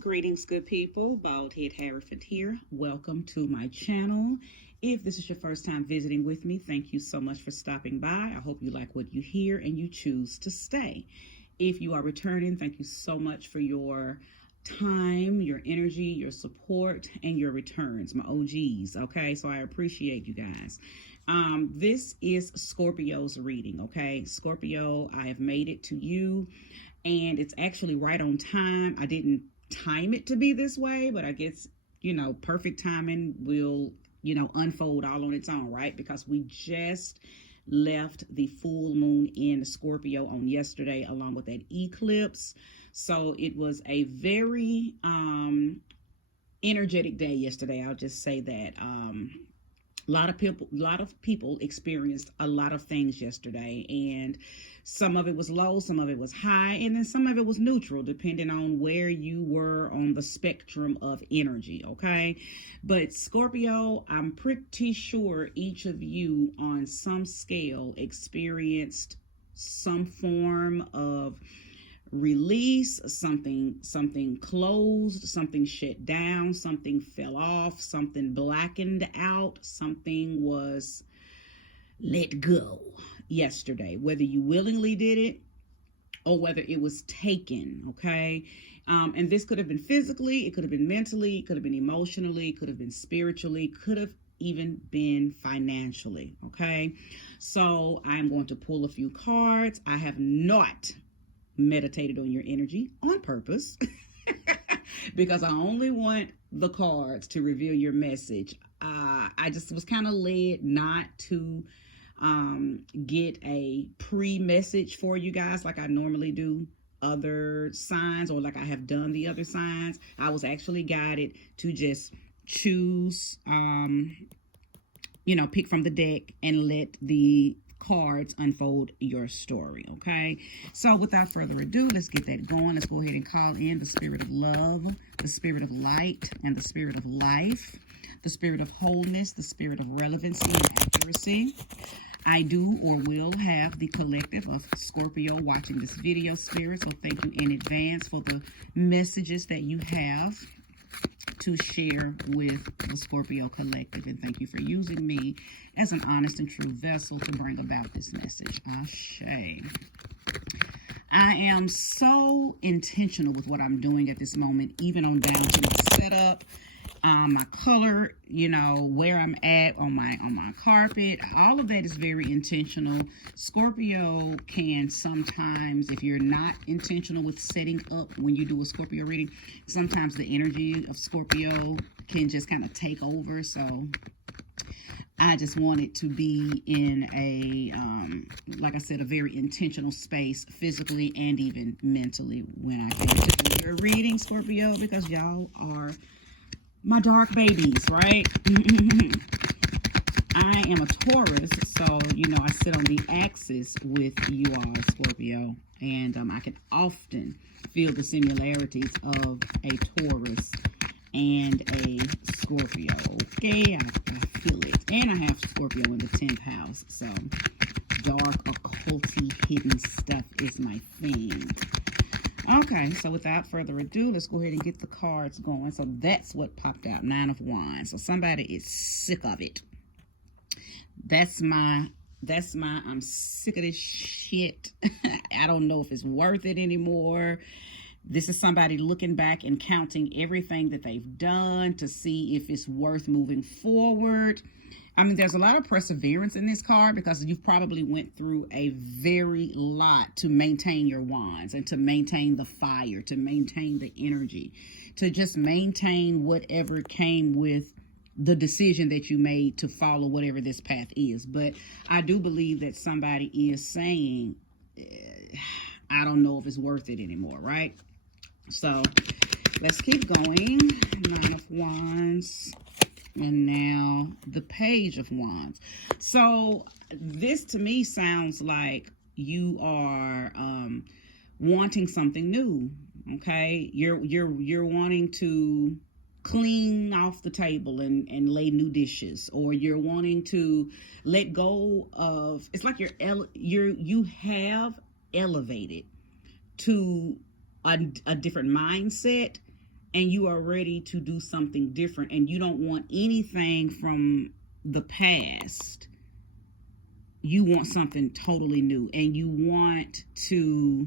Greetings, good people. Bald Head Hereford here. Welcome to my channel. If this is your first time visiting with me, thank you so much for stopping by. I hope you like what you hear and you choose to stay. If you are returning, thank you so much for your time, your energy, your support, and your returns, my OGs. Okay, so I appreciate you guys. This is Scorpio's reading. Okay, Scorpio, I have made it to you, and it's actually right on time. I didn't time it to be this way, but I guess, perfect timing will, unfold all on its own, right? Because we just left the full moon in Scorpio on yesterday, along with that eclipse. So it was a very energetic day yesterday. I'll just say that. A lot of people experienced a lot of things yesterday, and some of it was low, some of it was high, and then some of it was neutral, depending on where you were on the spectrum of energy. Okay, but Scorpio, I'm pretty sure each of you on some scale experienced some form of release, something closed, something shut down, something fell off, something blackened out, something was let go yesterday, whether you willingly did it or whether it was taken. Okay, and this could have been physically, it could have been mentally, it could have been emotionally, it could have been spiritually, could have even been financially. Okay, so I'm going to pull a few cards. I have not meditated on your energy on purpose because I only want the cards to reveal your message. I just was kind of led not to get a pre-message for you guys like I normally do other signs, or like I have done the other signs. I was actually guided to just choose, pick from the deck and let the cards unfold your story. Okay, so without further ado, let's get that going. Let's go ahead and call in the spirit of love, the spirit of light, and the spirit of life, the spirit of wholeness, the spirit of relevancy and accuracy. I do or will have the collective of Scorpio watching this video, spirit, so thank you in advance for the messages that you have to share with the Scorpio collective, and thank you for using me as an honest and true vessel to bring about this message. Ashe. I am so intentional with what I'm doing at this moment, even on down to my setup, my color, where I'm at on my carpet. All of that is very intentional. Scorpio can sometimes, if you're not intentional with setting up when you do a Scorpio reading, sometimes the energy of Scorpio can just kind of take over. So I just want it to be in a, like I said, a very intentional space, physically and even mentally, when I finish doing your reading, Scorpio, because y'all are my dark babies, right? I am a Taurus, so, I sit on the axis with you all, Scorpio, and I can often feel the similarities of a Taurus and a Scorpio. Okay, I feel it. And I have Scorpio in the 10th house, so dark, occulty, hidden stuff is my thing. Okay, so without further ado, let's go ahead and get the cards going. So that's what popped out, 9 of Wands. So somebody is sick of it. That's my, I'm sick of this shit. I don't know if it's worth it anymore. This is somebody looking back and counting everything that they've done to see if it's worth moving forward. I mean, there's a lot of perseverance in this card because you've probably went through a very lot to maintain your wands and to maintain the fire, to maintain the energy, to just maintain whatever came with the decision that you made to follow whatever this path is. But I do believe that somebody is saying, I don't know if it's worth it anymore, right? So let's keep going. 9 of Wands. And now the Page of Wands. So this to me sounds like you are wanting something new. Okay, you're wanting to clean off the table and lay new dishes, or you're wanting to let go of. It's like you have elevated to a different mindset, and you are ready to do something different, and you don't want anything from the past. You want something totally new, and you want to,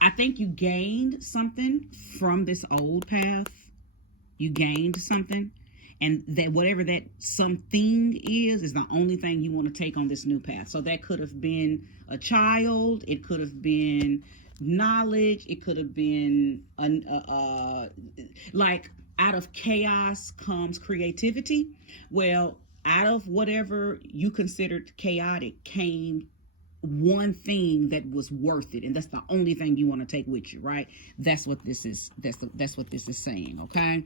I think you gained something from this old path. You gained something, and that whatever that something is the only thing you want to take on this new path. So that could have been a child, it could have been knowledge, it could have been like, out of chaos comes creativity. Well, out of whatever you considered chaotic came one thing that was worth it, and that's the only thing you want to take with you, right? That's what this is. That's what this is saying. Okay,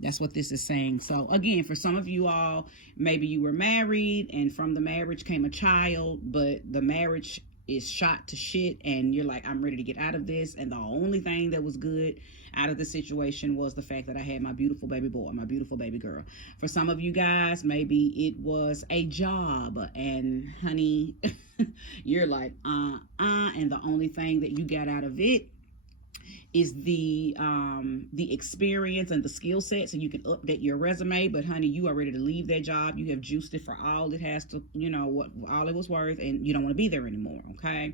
that's what this is saying. So again, for some of you all, maybe you were married and from the marriage came a child, but the marriage is shot to shit and you're like, I'm ready to get out of this, and the only thing that was good out of the situation was the fact that I had my beautiful baby boy, my beautiful baby girl. For some of you guys, maybe it was a job, and honey, you're like, and the only thing that you got out of it is the experience and the skill set, so you can update your resume. But honey, you are ready to leave that job. You have juiced it for all it has to, what all it was worth, and you don't want to be there anymore. Okay,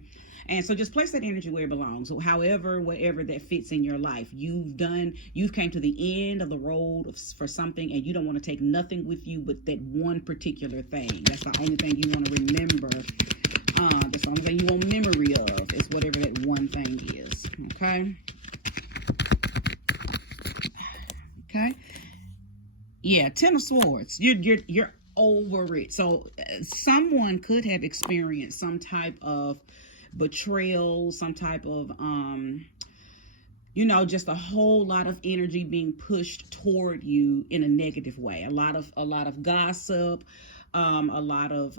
and so just place that energy where it belongs. So however, whatever that fits in your life, you've came to the end of the road for something, and you don't want to take nothing with you but that one particular thing. That's the only thing you want to remember. That's the only thing you want memory of, is whatever that one thing is. Okay. Okay. Yeah, Ten of Swords. You're over it. So someone could have experienced some type of betrayal, some type of just a whole lot of energy being pushed toward you in a negative way. A lot of gossip, a lot of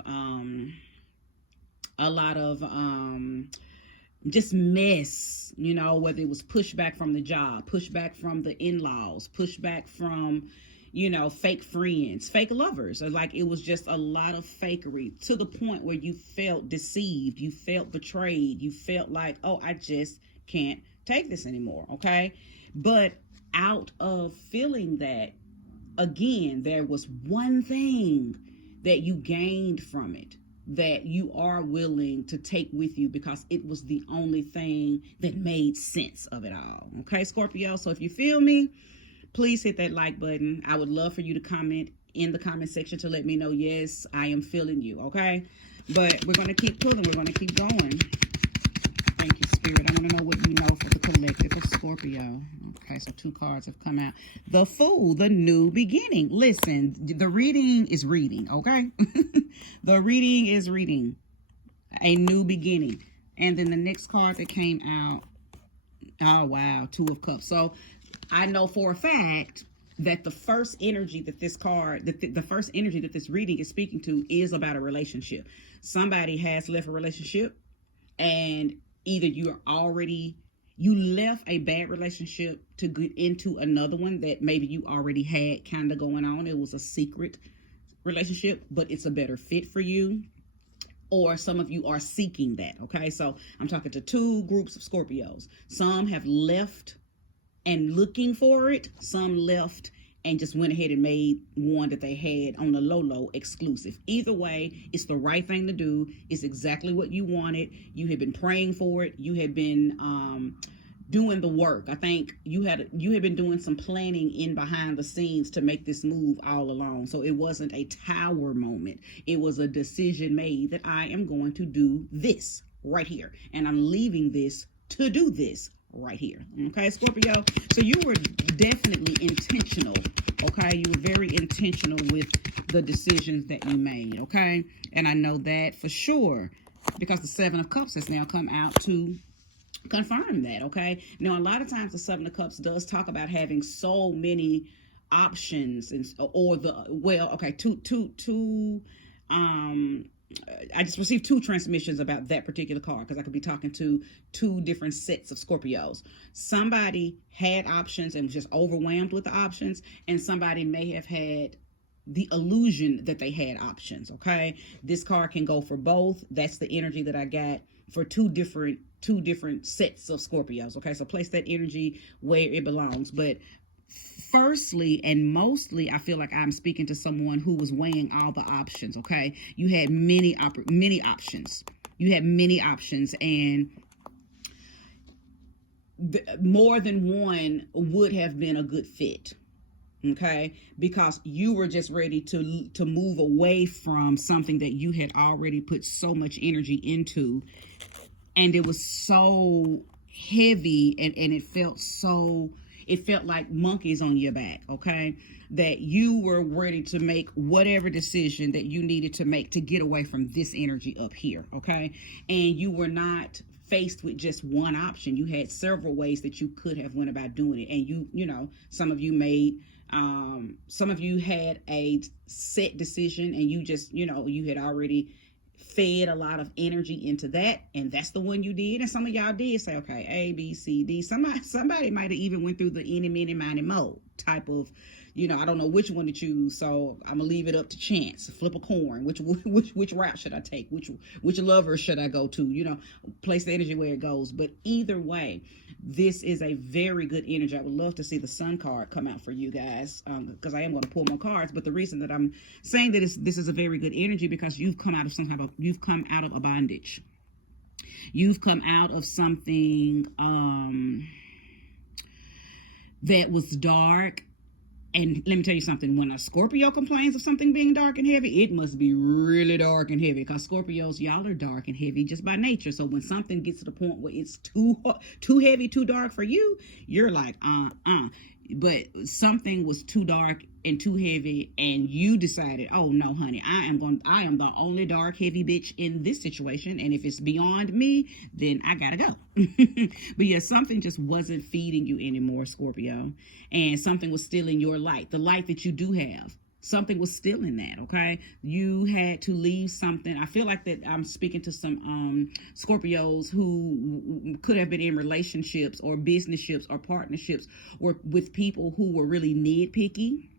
just mess, whether it was pushback from the job, pushback from the in-laws, pushback from, fake friends, fake lovers. Like, it was just a lot of fakery, to the point where you felt deceived, you felt betrayed, you felt like, oh, I just can't take this anymore. Okay. But out of feeling that, again, there was one thing that you gained from it, that you are willing to take with you, because it was the only thing that made sense of it all. Okay, Scorpio? So if you feel me, please hit that like button. I would love for you to comment in the comment section to let me know, yes, I am feeling you. Okay, but we're going to keep pulling. We're going to keep going. Thank you, Spirit. I want to know what you know for the collective of Scorpio. Okay, so 2 cards have come out. The Fool, the new beginning. Listen, the reading is reading, okay? The reading is reading. A new beginning. And then the next card that came out, oh, wow, 2 of Cups. So I know for a fact that the first energy that this card, the first energy that this reading is speaking to is about a relationship. Somebody has left a relationship, and either you left a bad relationship to get into another one that maybe you already had kind of going on. It was a secret relationship, but it's a better fit for you. Or some of you are seeking that. Okay, so I'm talking to 2 groups of Scorpios. Some have left and looking for it. Some left and just went ahead and made one that they had on the low exclusive. Either way, it's the right thing to do. It's exactly what you wanted. You had been praying for it. You had been doing the work. I think you had been doing some planning in behind the scenes to make this move all along. So it wasn't a tower moment. It was a decision made that I am going to do this right here, and I'm leaving this to do this right here. Okay, Scorpio? So you were definitely intentional. Okay, you were very intentional with the decisions that you made. Okay, and I know that for sure, because the 7 of Cups has now come out to confirm that. Okay, now a lot of times the 7 of Cups does talk about having so many options, and I just received 2 transmissions about that particular card, because I could be talking to 2 different sets of Scorpios. Somebody had options and was just overwhelmed with the options, and somebody may have had the illusion that they had options. Okay, this card can go for both. That's the energy that I got for 2 different two different sets of Scorpios. Okay, so place that energy where it belongs. But firstly and mostly, I feel like I'm speaking to someone who was weighing all the options. Okay, you had many options. You had many options, and more than one would have been a good fit. Okay, because you were just ready to move away from something that you had already put so much energy into, and it was so heavy, and it felt like monkeys on your back. Okay, that you were ready to make whatever decision that you needed to make to get away from this energy up here. Okay, and you were not faced with just one option. You had several ways that you could have went about doing it, and you know, some of you had a set decision, and you just, you know, you had already fed a lot of energy into that, and that's the one you did. And some of y'all did say, okay, A, B, C, D. Somebody might have even went through the any, mini, miny, mo type of, you know, I don't know which one to choose, so I'm gonna leave it up to chance. Flip a coin. Which route should I take? Which lover should I go to? You know, place the energy where it goes. But either way, this is a very good energy. I would love to see the Sun card come out for you guys, because I am going to pull more cards. But the reason that I'm saying that this is a very good energy, because you've come out of you've come out of a bondage. You've come out of something that was dark. And let me tell you something, when a Scorpio complains of something being dark and heavy, it must be really dark and heavy, because Scorpios, y'all are dark and heavy just by nature. So when something gets to the point where it's too heavy, too dark for you, you're like, But something was too dark and too heavy, and you decided, oh no, honey, I am the only dark, heavy bitch in this situation, and if it's beyond me, then I gotta go. But yeah, something just wasn't feeding you anymore, Scorpio, and something was stealing your light, the light that you do have. Something was still in that, okay? You had to leave something. I feel like that I'm speaking to some Scorpios who could have been in relationships or businesships or partnerships or with people who were really nitpicky,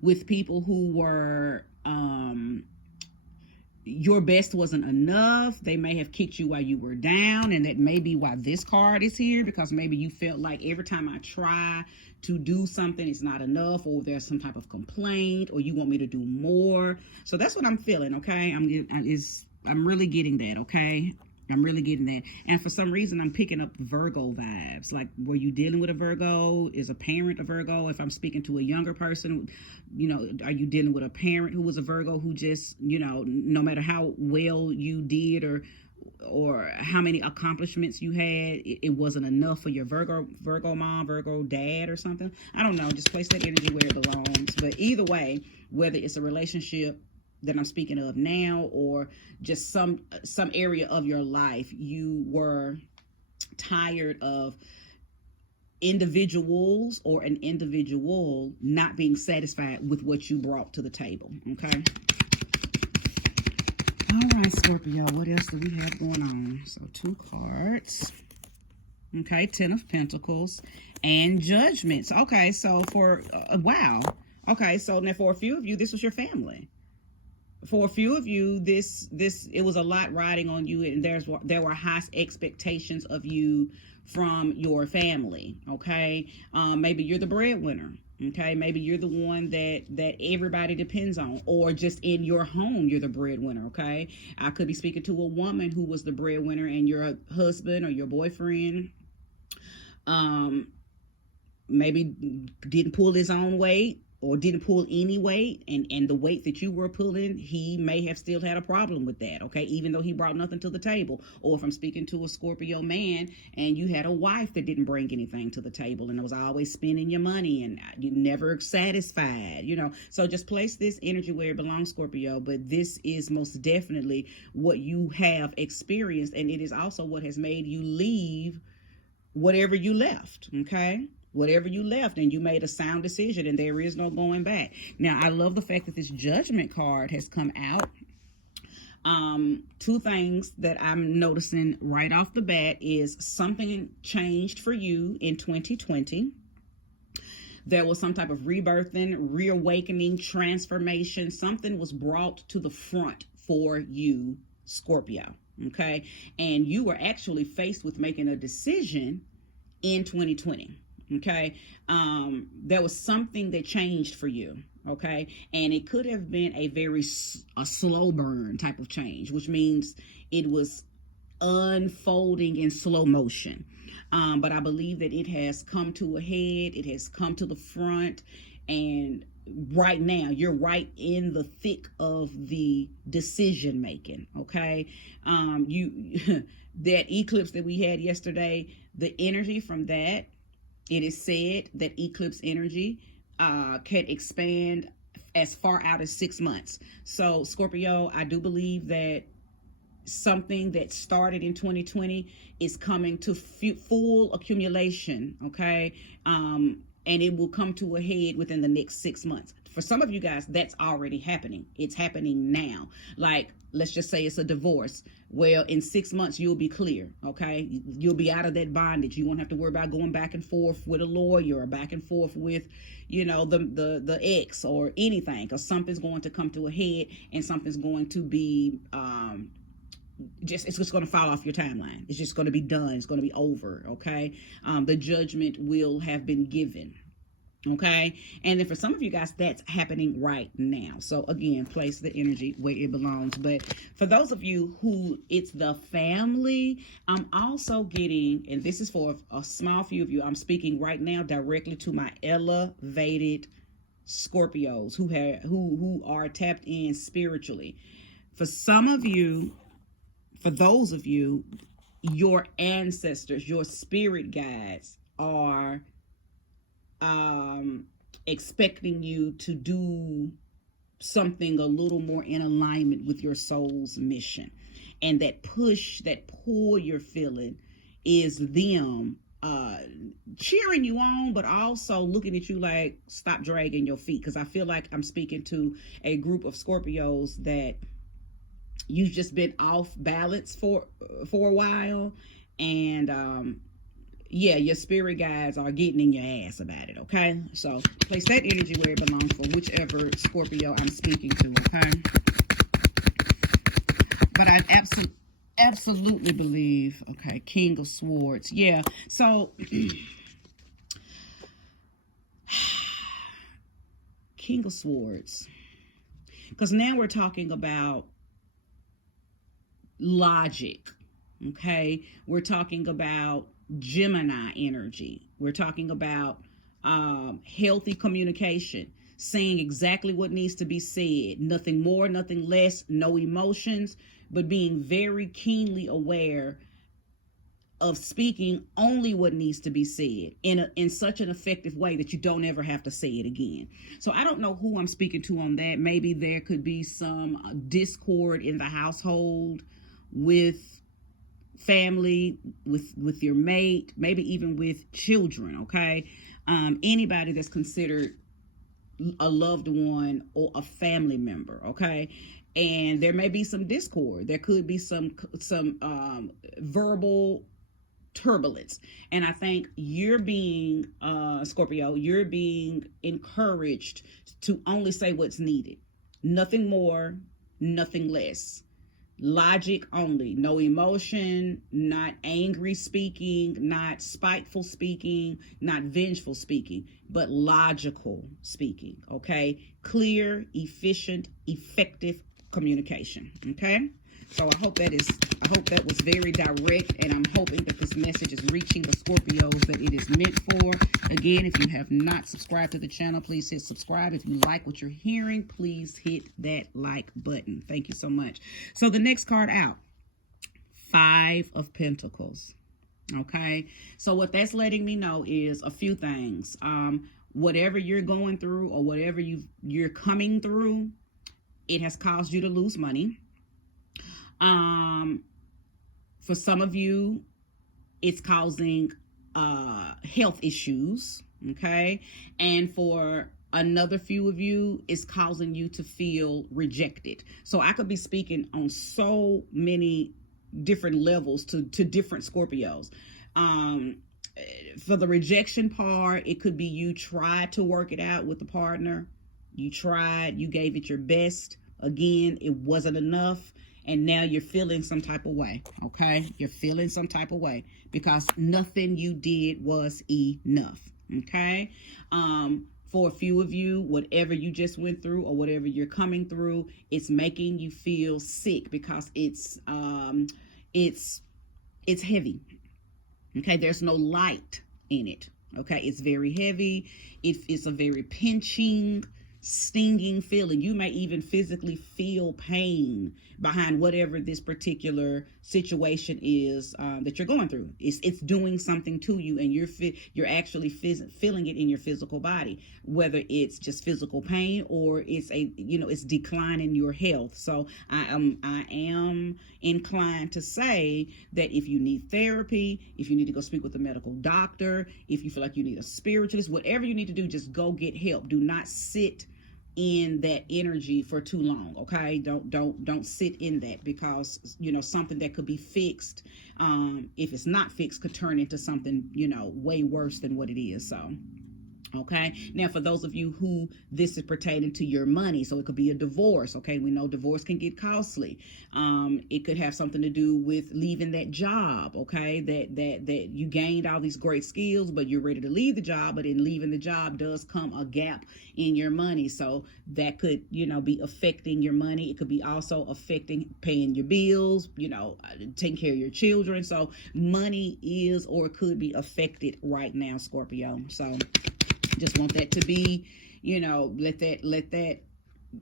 with people who were your best wasn't enough. They may have kicked you while you were down, and that may be why this card is here, because maybe you felt like every time I try to do something, it's not enough, or there's some type of complaint, or you want me to do more. So that's what I'm feeling, okay? I'm really getting that, okay? I'm really getting that. And for some reason, I'm picking up Virgo vibes. Like, were you dealing with a Virgo? Is a parent a Virgo? If I'm speaking to a younger person, you know, are you dealing with a parent who was a Virgo, who just, you know, no matter how well you did or how many accomplishments you had, it wasn't enough for your Virgo mom, Virgo dad or something? I don't know. Just place that energy where it belongs. But either way, whether it's a relationship that I'm speaking of now, or just some area of your life, you were tired of individuals or an individual not being satisfied with what you brought to the table, okay? All right, Scorpio, what else do we have going on? So 2 cards. Okay, 10 of Pentacles and Judgments. Okay, so for, wow. Okay, so now for a few of you, this was your family. For a few of you, it was a lot riding on you, and there were high expectations of you from your family, okay? Maybe you're the breadwinner, okay? Maybe you're the one that everybody depends on, or just in your home, you're the breadwinner, okay? I could be speaking to a woman who was the breadwinner, and your husband or your boyfriend maybe didn't pull his own weight, or didn't pull any weight, and the weight that you were pulling, he may have still had a problem with that, okay, even though he brought nothing to the table. Or if I'm speaking to a Scorpio man, and you had a wife that didn't bring anything to the table, and it was always spending your money, and you never satisfied, you know. So just place this energy where it belongs, Scorpio. But this is most definitely what you have experienced, and it is also what has made you leave whatever you left, okay? Whatever you left, and you made a sound decision, and there is no going back. Now, I love the fact that this Judgment card has come out. 2 things that I'm noticing right off the bat is something changed for you in 2020. There was some type of rebirthing, reawakening, transformation. Something was brought to the front for you, Scorpio. Okay. And you were actually faced with making a decision in 2020. Okay. There was something that changed for you. Okay. And it could have been a slow burn type of change, which means it was unfolding in slow motion. But I believe that it has come to a head. It has come to the front. And right now, you're right in the thick of the decision making. Okay. You that eclipse that we had yesterday, the energy from that, it is said that eclipse energy can expand as far out as 6 months. So Scorpio, I do believe that something that started in 2020 is coming to full accumulation. Okay. And it will come to a head within the next 6 months. For some of you guys, that's already happening. It's happening now. Like, let's just say it's a divorce. Well, in 6 months, you'll be clear. Okay. You'll be out of that bondage. You won't have to worry about going back and forth with a lawyer or back and forth with, the ex or anything, because something's going to come to a head and something's going to be, it's just going to fall off your timeline. It's just going to be done. It's going to be over. Okay. The judgment will have been given. Okay. And then for some of you guys, that's happening right now. So again, place the energy where it belongs. But for those of you who it's the family, I'm also getting, and this is for a small few of you, I'm speaking right now directly to my elevated Scorpios who are tapped in spiritually. For some of you, for those of you, your ancestors, your spirit guides are expecting you to do something a little more in alignment with your soul's mission. And that push, that pull you're feeling is them cheering you on, but also looking at you like, stop dragging your feet. Because I feel like I'm speaking to a group of Scorpios that you've just been off balance for a while, and your spirit guides are getting in your ass about it. Okay, so place that energy where it belongs for whichever Scorpio I'm speaking to. Okay, but I absolutely believe. Okay, King of Swords. Yeah, so King of Swords, because now we're talking about logic. Okay, we're talking about Gemini energy. We're talking about healthy communication, saying exactly what needs to be said, nothing more, nothing less, no emotions, but being very keenly aware of speaking only what needs to be said in such an effective way that you don't ever have to say it again. So I don't know who I'm speaking to on that. Maybe there could be some discord in the household with family, with your mate, maybe even with children. Okay, anybody that's considered a loved one or a family member. Okay, and there may be some discord. There could be some verbal turbulence. And I think you're being Scorpio, you're being encouraged to only say what's needed, nothing more, nothing less. Logic only, no emotion, not angry speaking, not spiteful speaking, not vengeful speaking, but logical speaking. Okay, clear, efficient, effective communication. Okay, so I hope that was very direct, and I'm hoping that this message is reaching the Scorpios that it is meant for. Again, if you have not subscribed to the channel, please hit subscribe. If you like what you're hearing, please hit that like button. Thank you so much. So the next card out, 5 of Pentacles. Okay, so what that's letting me know is a few things. Whatever you're going through or whatever you're coming through, it has caused you to lose money. For some of you, it's causing health issues. Okay, and for another few of you, it's causing you to feel rejected. So I could be speaking on so many different levels to different Scorpios. For the rejection part, it could be you tried to work it out with the partner. You tried, you gave it your best. Again, it wasn't enough. and now you're feeling some type of way, okay? You're feeling some type of way because nothing you did was enough, okay? For a few of you, whatever you just went through or whatever you're coming through, it's making you feel sick because it's heavy. Okay, there's no light in it. Okay, it's very heavy. It's a very pinching, stinging feeling. You may even physically feel pain behind whatever this particular situation is that you're going through. It's doing something to you, and you're actually feeling it in your physical body, whether it's just physical pain or it's it's decline in your health. So I am inclined to say that if you need therapy, if you need to go speak with a medical doctor, if you feel like you need a spiritualist, whatever you need to do, just go get help. Do not sit in that energy for too long. Okay, don't sit in that, because something that could be fixed, if it's not fixed, could turn into something way worse than what it is. So okay, now for those of you who this is pertaining to your money, so it could be a divorce. Okay, we know divorce can get costly. It could have something to do with leaving that job. Okay, that you gained all these great skills, but you're ready to leave the job, but in leaving the job does come a gap in your money. So that could be affecting your money. It could be also affecting paying your bills, taking care of your children. So money is or could be affected right now, Scorpio. So just want that to be, let that,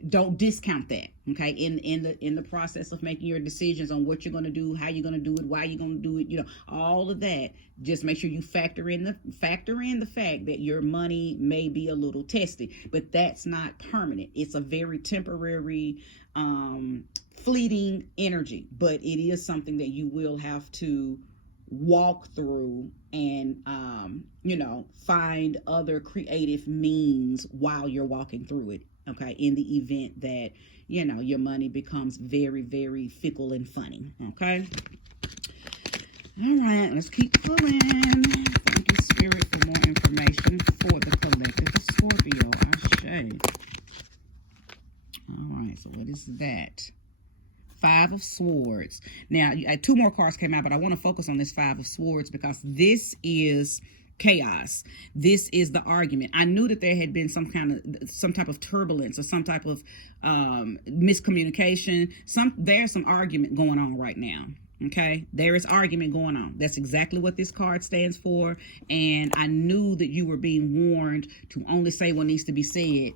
don't discount that. Okay. In the process of making your decisions on what you're going to do, how you're going to do it, why you're going to do it, all of that, just make sure you factor in the fact that your money may be a little testy, but that's not permanent. It's a very temporary, fleeting energy, but it is something that you will have to walk through and find other creative means while you're walking through it. Okay, in the event that your money becomes very, very fickle and funny. Okay, all right, let's keep pulling. Thank you, Spirit, for more information for the collective of Scorpio. Ashe. All right, so what is that? Five of Swords. Now, two more cards came out, but I want to focus on this Five of Swords because this is chaos. This is the argument. I knew that there had been some type of turbulence or some type of miscommunication. There's some argument going on right now. Okay, there is argument going on. That's exactly what this card stands for. And I knew that you were being warned to only say what needs to be said.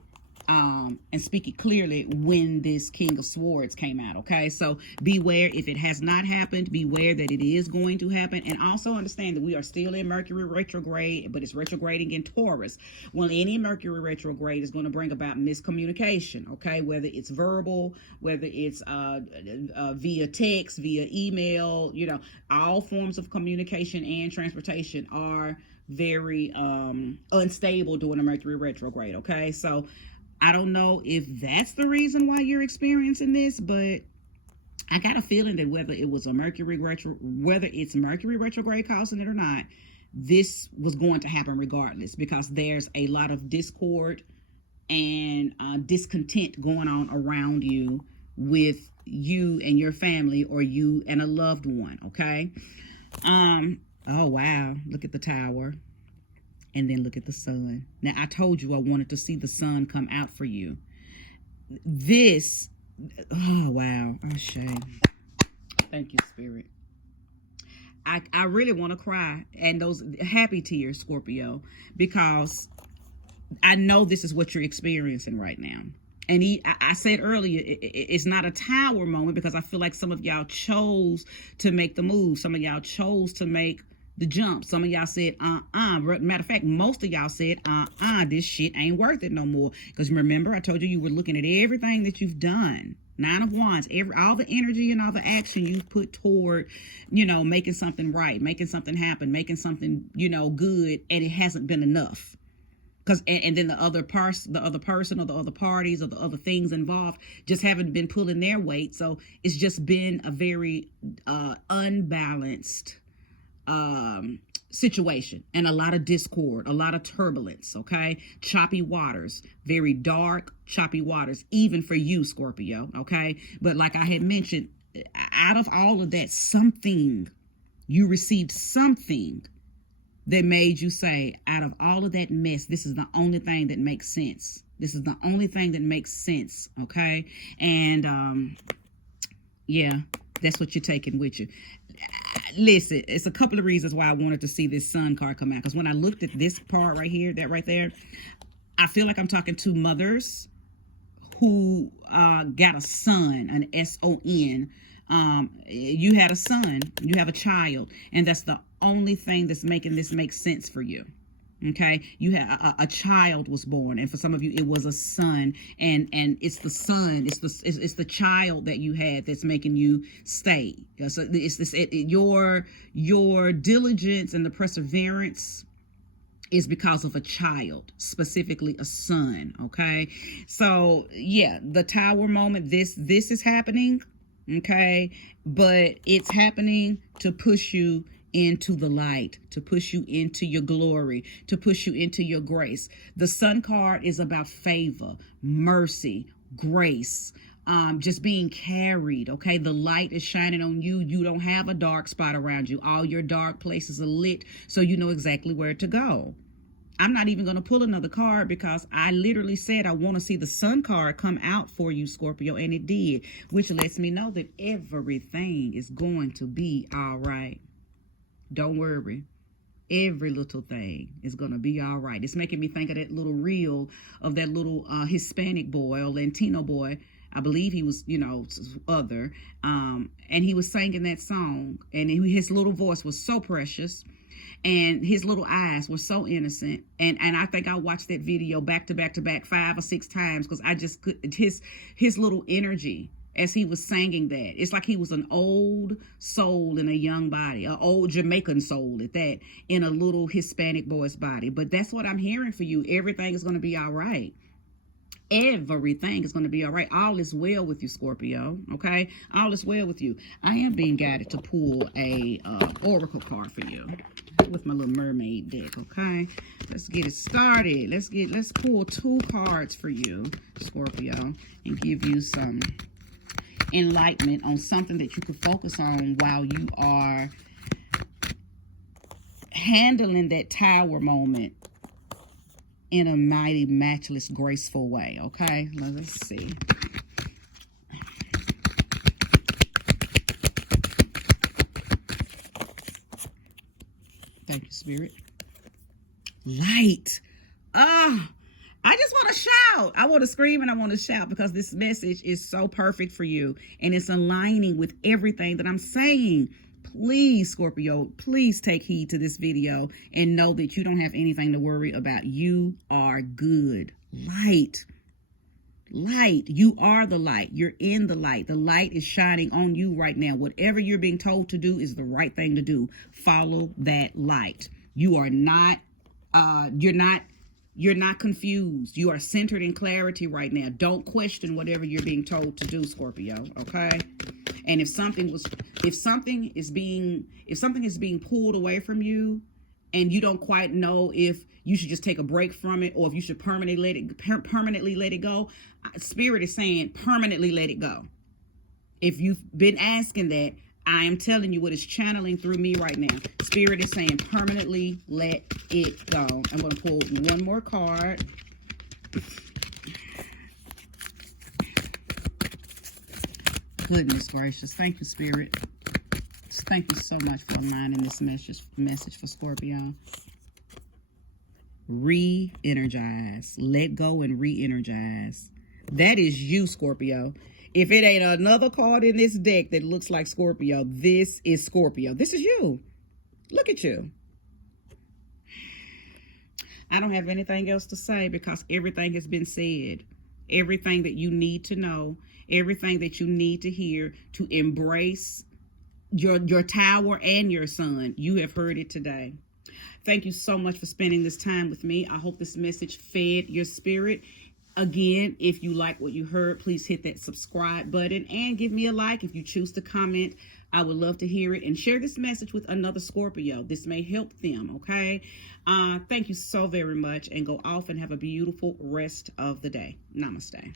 And speak it clearly when this King of Swords came out. Okay, so beware if it has not happened. Beware that it is going to happen, and also understand that we are still in Mercury retrograde, but it's retrograding in Taurus. Well, any Mercury retrograde is going to bring about miscommunication. Okay, whether it's verbal, whether it's via text, via email, all forms of communication and transportation are very unstable during a Mercury retrograde. Okay, so I don't know if that's the reason why you're experiencing this, but I got a feeling that whether it's Mercury retrograde causing it or not, this was going to happen regardless, because there's a lot of discord and discontent going on around you with you and your family, or you and a loved one. Okay. Oh, wow. Look at the Tower. And then look at the sun. Now, I told you I wanted to see the sun come out for you. This, oh, wow. Oh, shame. Thank you, Spirit. I really want to cry, and those happy tears, Scorpio, because I know this is what you're experiencing right now. And I said earlier, it's not a Tower moment, because I feel like some of y'all chose to make the move. Some of y'all chose to make the jump. Some of y'all said, matter of fact, most of y'all said, this shit ain't worth it no more. Because remember, I told you were looking at everything that you've done. Nine of Wands, all the energy and all the action you've put toward, making something right, making something happen, making something, good, and it hasn't been enough. Because and then the other person or the other parties or the other things involved just haven't been pulling their weight. So it's just been a very unbalanced situation, and a lot of discord, a lot of turbulence. Okay, choppy waters, very dark, choppy waters, even for you, Scorpio. Okay, but like I had mentioned, out of all of that, you received something that made you say, out of all of that mess, this is the only thing that makes sense. This is the only thing that makes sense, okay? And, yeah, that's what you're taking with you. Listen, it's a couple of reasons why I wanted to see this Sun card come out. Because when I looked at this part right here, that right there, I feel like I'm talking to mothers who got a son, an S-O-N. You had a son, you have a child, and that's the only thing that's making this make sense for you. Okay, you had a child was born, and for some of you, it was a son, and it's the son, it's the child that you had that's making you stay. So your diligence and the perseverance is because of a child, specifically a son. Okay, so yeah, the Tower moment. This is happening. Okay, but it's happening to push you into the light, to push you into your glory, to push you into your grace. The Sun card is about favor, mercy, grace, just being carried. Okay, the light is shining on you. You don't have a dark spot around you. All your dark places are lit, so you know exactly where to go. I'm not even going to pull another card because I literally said I want to see the Sun card come out for you, Scorpio, and it did, which lets me know that everything is going to be all right. Don't worry. Every little thing is going to be all right. It's making me think of that little reel of that little Hispanic boy or Latino boy. I believe he was, other. And he was singing that song. And his little voice was so precious. And his little eyes were so innocent. And I think I watched that video back to back 5 or 6 times because I just could, his little energy as he was singing that. It's like he was an old soul in a young body, an old Jamaican soul at that, in a little Hispanic boy's body. But that's what I'm hearing for you. Everything is going to be all right. Everything is going to be all right. All is well with you, Scorpio. Okay? All is well with you. I am being guided to pull a oracle card for you with my little mermaid deck. Okay? Let's get it started. Let's pull 2 cards for you, Scorpio, and give you some enlightenment on something that you could focus on while you are handling that Tower moment in a mighty, matchless, graceful way. Okay, let's see. Thank you, Spirit. Light. I just want to shout. I want to scream and I want to shout because this message is so perfect for you and it's aligning with everything that I'm saying. Please, Scorpio, please take heed to this video and know that you don't have anything to worry about. You are good. Light. Light. You are the light. You're in the light. The light is shining on you right now. Whatever you're being told to do is the right thing to do. Follow that light. You are not, you're not confused. You are centered in clarity right now. Don't question whatever you're being told to do, Scorpio. Okay? And if something is being pulled away from you and you don't quite know if you should just take a break from it or if you should permanently let it go, Spirit is saying permanently let it go. If you've been asking that, I am telling you what is channeling through me right now. Spirit is saying permanently let it go. I'm going to pull one more card. Goodness gracious. Thank you, Spirit. Thank you so much for aligning this message for Scorpio. Re-energize. Let go and re-energize. That is you, Scorpio. If it ain't another card in this deck that looks like Scorpio, this is Scorpio. This is you. Look at you. I don't have anything else to say because everything has been said. Everything that you need to know, everything that you need to hear to embrace your Tower and your Sun, you have heard it today. Thank you so much for spending this time with me. I hope this message fed your spirit. Again, if you like what you heard, please hit that subscribe button and give me a like. If you choose to comment, I would love to hear it, and share this message with another Scorpio. This may help them, okay? Thank you so very much, and go off and have a beautiful rest of the day. Namaste.